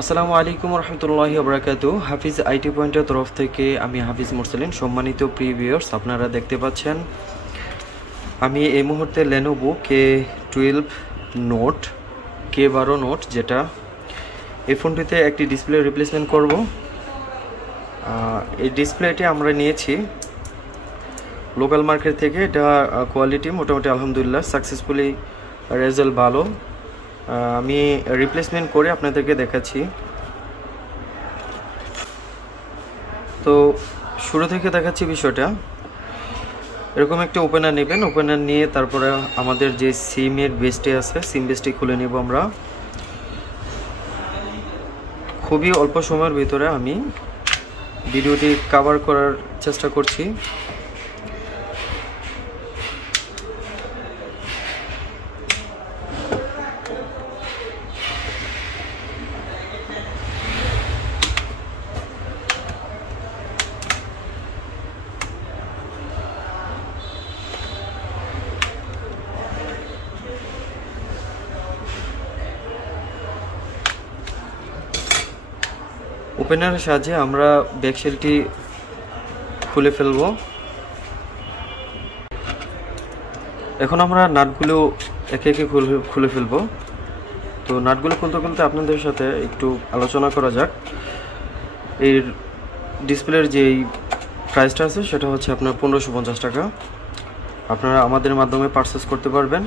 আসসালামু আলাইকুম রহমতুল্লাহি ওবরাকাতু। হাফিজ আইটি পয়েন্টের তরফ থেকে আমি হাফিজ মুরসালিন। সম্মানিত প্রিভিউয়ার্স, আপনারা দেখতে পাচ্ছেন আমি এই মুহূর্তে Lenovo K12 note K12 note, যেটা এই ফোনটিতে একটি ডিসপ্লে রিপ্লেসমেন্ট করব। এই ডিসপ্লেটি আমরা নিয়েছি লোকাল মার্কেট থেকে। এটা কোয়ালিটি মোটামুটি আলহামদুলিল্লাহ, সাকসেসফুলি রেজাল্ট ভালো। আমি রিপ্লেসমেন্ট করে আপনাদেরকে দেখাচ্ছি। তো শুরু থেকে দেখাচ্ছি বিষয়টা। এরকম একটা ওপেনার নেবেন। ওপেনার নিয়ে তারপরে আমাদের যে সিমের বেসটি আছে, সিম বেসটি খুলে নেব আমরা। খুবই অল্প সময়ের ভিতরে আমি ভিডিওটি কভার করার চেষ্টা করছি। ওপেনারের সাহায্যে আমরা ব্যাকশেলটি খুলে ফেলব। এখন আমরা নাটগুলো একে একে খুলে ফেলব। তো নাটগুলো খুলতে খুলতে আপনাদের সাথে একটু আলোচনা করা যাক। এই ডিসপ্লের যেই প্রাইসটা আছে সেটা হচ্ছে আপনার 1550 টাকা। আপনারা আমাদের মাধ্যমে পারচেস করতে পারবেন।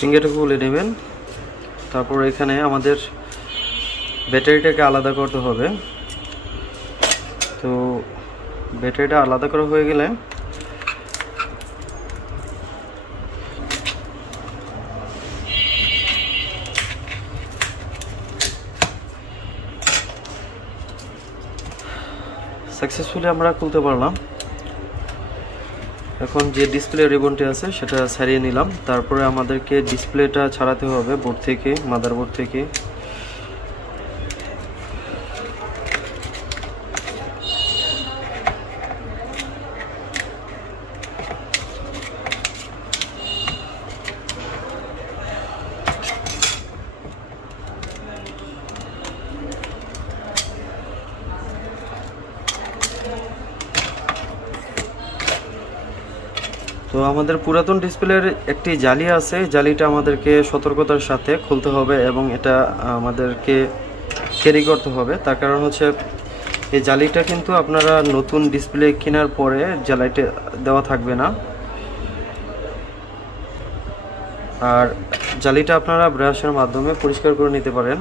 ফিঙ্গারটা খুলে নেবেন। তারপর এখানে আমাদের ব্যাটারিটাকে আলাদা করতে হবে। তো ব্যাটারিটা আলাদা করা হয়ে গেলে সাকসেসফুলি আমরা খুলতে পারলাম। এখন যে ডিসপ্লে রিবনটি আছে সেটা ছাড়িয়ে নিলাম। তারপরে আমাদেরকে ডিসপ্লেটা ছাড়াতে হবে বোর্ড থেকে, মাদারবোর্ড থেকে। তো আমাদের পুরাতন ডিসপ্লের একটি জালি আছে, জালিটা আমাদেরকে সতর্কতার সাথে খুলতে হবে এবং এটা আমাদেরকে ক্যারি করতে হবে। তার কারণ হচ্ছে এই জালিটা কিন্তু আপনারা নতুন ডিসপ্লে কেনার পরে জালিটা দেওয়া থাকবে না। আর জালিটা আপনারা ব্রাশের মাধ্যমে পরিষ্কার করে নিতে পারেন।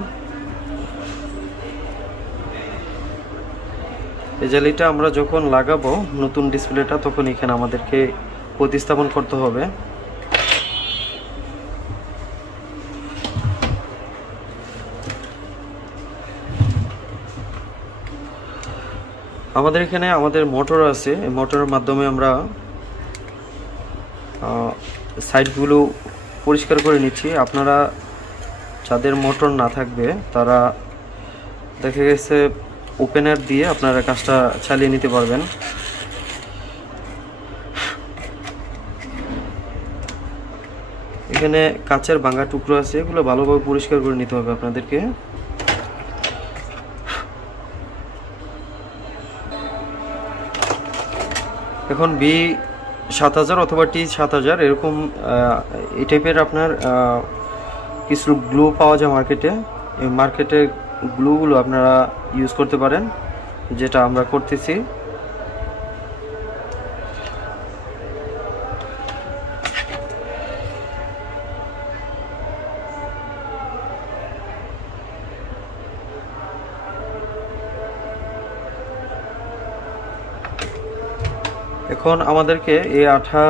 এই জালিটা আমরা যখন লাগাবো নতুন ডিসপ্লেটা, তখন এখানে আমাদেরকে প্রতিস্থাপন করতে হবে। আমাদের এখানে আমাদের মোটর আছে, এই মোটরের মাধ্যমে আমরা সাইডগুলো পরিষ্কার করে নিচ্ছি। আপনারা যাদের মোটর না থাকবে তারা দেখা গেছে ওপেনার দিয়ে আপনারা কাজটা চালিয়ে নিতে পারবেন। এখানে কাচের ভাঙা টুকরো আছে, এগুলো ভালোভাবে পরিষ্কার করে নিতে হবে আপনাদেরকে। এখন B7000 অথবা T7000 এরকম এই টাইপের আপনার কিছু গ্লু পাওয়া যায় মার্কেটে। এই মার্কেটে গ্লুগুলো আপনারা ইউজ করতে পারেন, যেটা আমরা করতেছি। এখন আমাদেরকে এই আঠা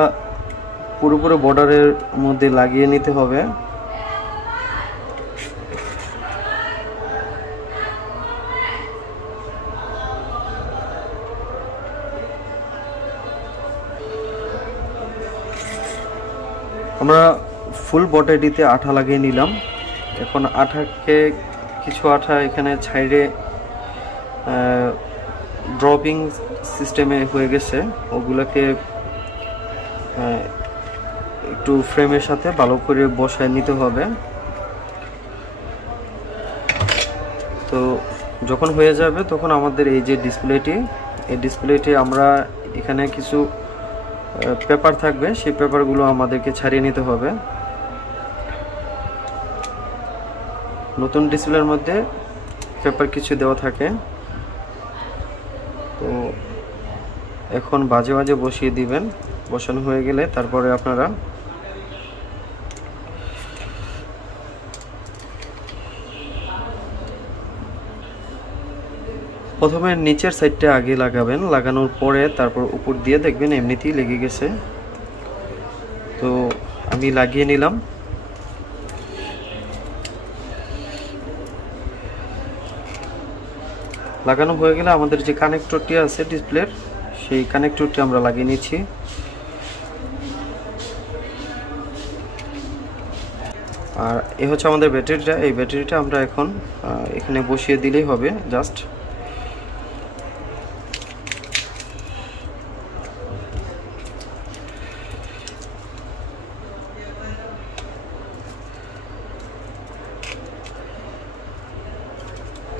পুরোপুরি বর্ডারের মধ্যে লাগিয়ে নিতে হবে। আমরা ফুল বডিতে আঠা লাগিয়ে নিলাম। এখন আঠাকে কিছু আঠা এখানে সাইডে ড্রপিং সিস্টেমে হয়ে গেছে, ওগুলোকে একটু ফ্রেমের সাথে ভালো করে বসায় নিতে হবে। তো যখন হয়ে যাবে তখন আমাদের এই যে ডিসপ্লেটি আমরা এখানে কিছু পেপার থাকবে, সেই পেপারগুলো আমাদেরকে ছাড়িয়ে নিতে হবে। নতুন ডিসপ্লের মধ্যে পেপার কিছু দেওয়া থাকে, তো এখন বাজে বাজে বসিয়ে দিবেন। বসানো হয়ে গেলে তারপরে আপনারা প্রথমে নিচের সাইডটা আগে লাগাবেন, লাগানোর পরে তারপর উপর দিয়ে দেখবেন এমনিতেই লেগে গেছে। তো আমি লাগিয়ে নিলাম। লাগানো হয়ে গেলে আমাদের যে কানেক্টরটি আছে ডিসপ্লের, সেই কানেক্টরটি আমরা লাগিয়ে নিচ্ছি। আর এই হচ্ছে আমাদের ব্যাটারিটা। এই ব্যাটারিটা আমরা এখন এখানে বসিয়ে দিলেই হবে জাস্ট।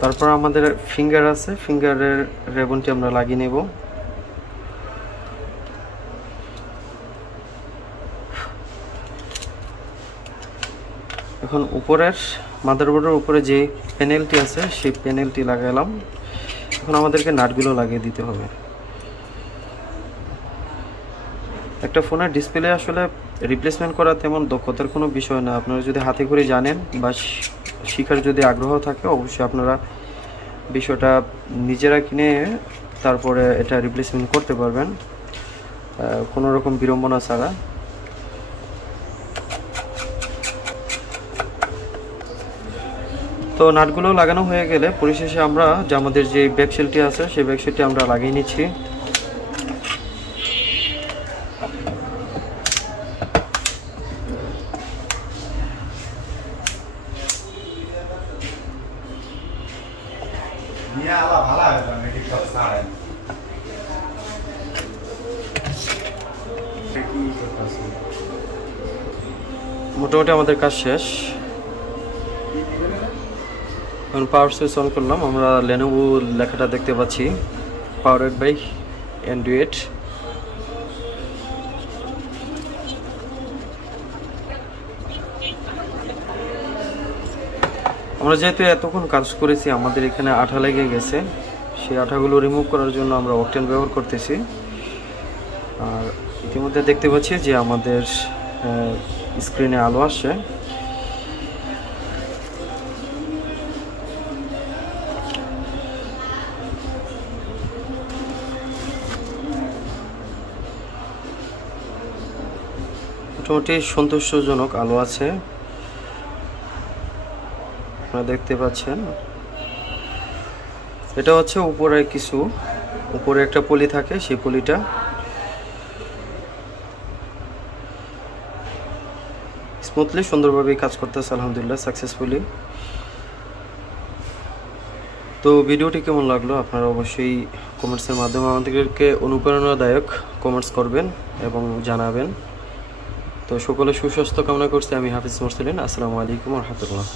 তারপর আমাদের ফিঙ্গার আছে, ফিঙ্গারের রেবনটি আমরা লাগিয়ে নেব। এখন উপরের মাদারবোর্ডের উপরে যে প্যানেলটি আছে সেই প্যানেলটি লাগালাম। এখন আমাদেরকে নাটগুলো লাগিয়ে দিতে হবে। একটা ফোনের ডিসপ্লে আসলে রিপ্লেসমেন্ট করা তেমন দক্ষতার কোনো বিষয় না। আপনারা যদি হাতে করে জানেন বা শিখার যদি আগ্রহ থাকে, অবশ্যই আপনারা বিষয়টা নিজেরা কিনে তারপরে এটা রিপ্লেসমেন্ট করতে পারবেন কোনো রকম বিড়ম্বনা ছাড়া। তো নাটগুলো লাগানো হয়ে গেলে পরিশেষে আমরা যে আমাদের যে ব্যাকশেলটি আছে সেই ব্যাকশেলটি আমরা লাগিয়ে নিচ্ছি। মোটামুটি আমাদের কাজ শেষ। এখন পাওয়ার সুইচ অন করলাম। আমরা লেনোভো লেখাটা দেখতে পাচ্ছি, পাওয়ারেড বাই অ্যান্ড্রয়েড। আমরা যেহেতু এতক্ষণ কাজ করেছি, আমাদের এখানে আঠা লেগে গেছে। সেই আঠাগুলো রিমুভ করার জন্য আমরা অকটেন ব্যবহার করতেছি। আর ইতিমধ্যে দেখতে পাচ্ছি যে আমাদের স্ক্রিনে আলো আসছে। মোটামুটি সন্তোষজনক আলো আছে, আপনারা দেখতে পাচ্ছেন। এটা হচ্ছে উপরে একটা পলি থাকে, সেই পলিটা স্মুথলি সুন্দরভাবে কাজ করতেছে আলহামদুলিল্লাহ, সাকসেসফুলি। তো ভিডিওটি কেমন লাগলো আপনারা অবশ্যই কমেন্টসের মাধ্যমে আমাদেরকে অনুপ্রেরণাদায়ক কমেন্টস করবেন এবং জানাবেন। তো সকলে সুস্বাস্থ্য কামনা করছি। আমি হাফিজ মুরসালিন। আসসালামু আলাইকুম ওয়া রাহমাতুল্লাহ।